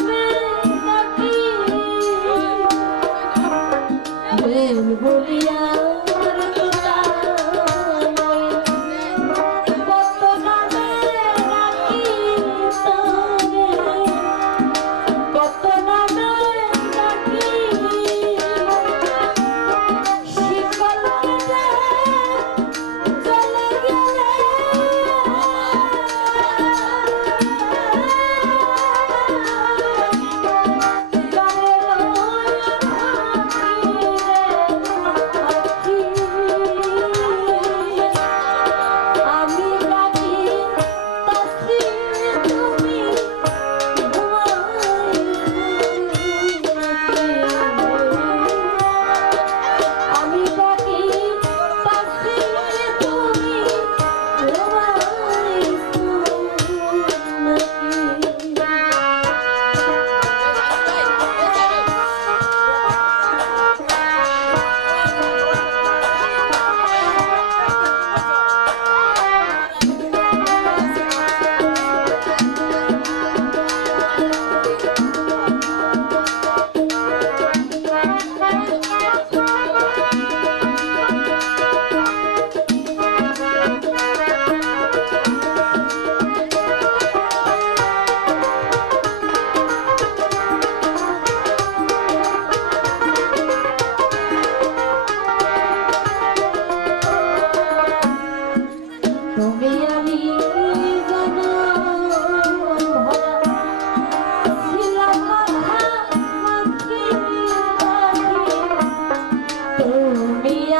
love.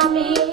me.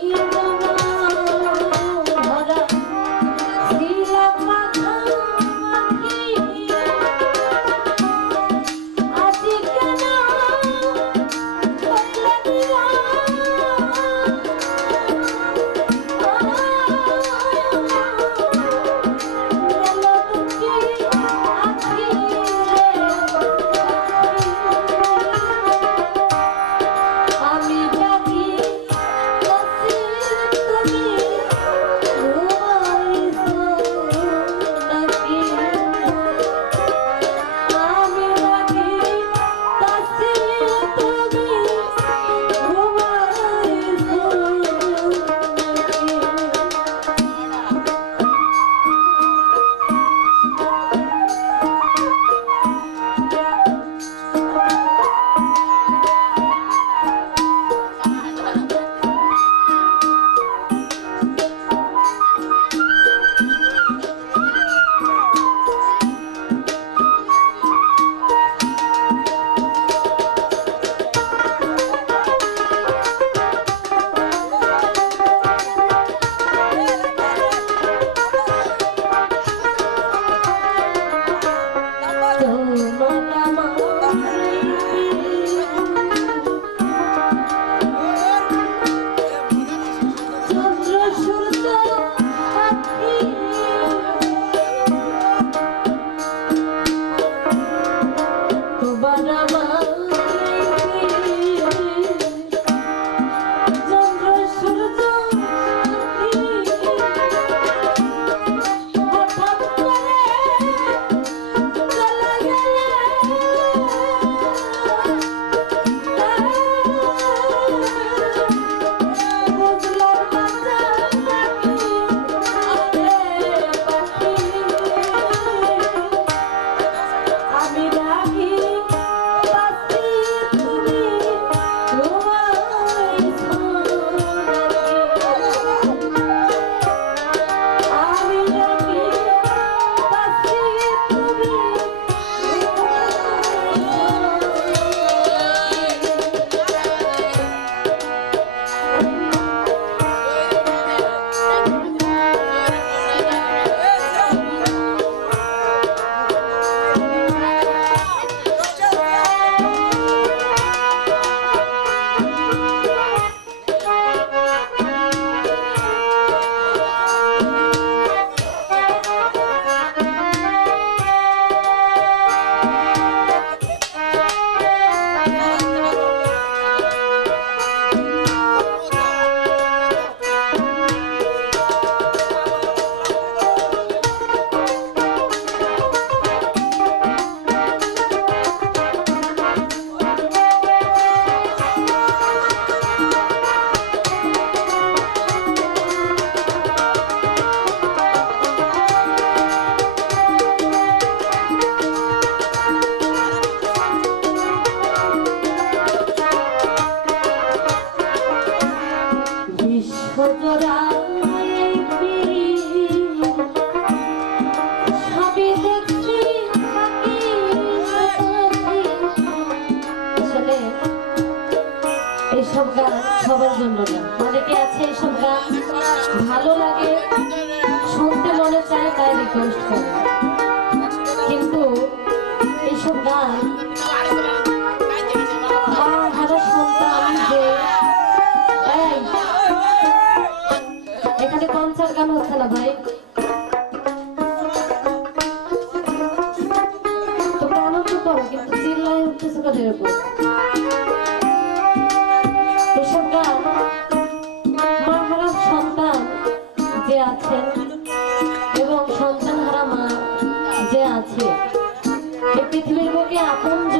গান সবার জন্য অনেকে আছে এইসব গান? ভালো লাগে, শুনতে মনে চায়, তাই রিকোয়েস্ট করে। কিন্তু এইসব গান এখানে কনসার্ট গান হচ্ছে না ভাই। তোমরা আনন্দ করো, কিন্তু চিল্লাই উঠতেছে কেন এরকম? আপন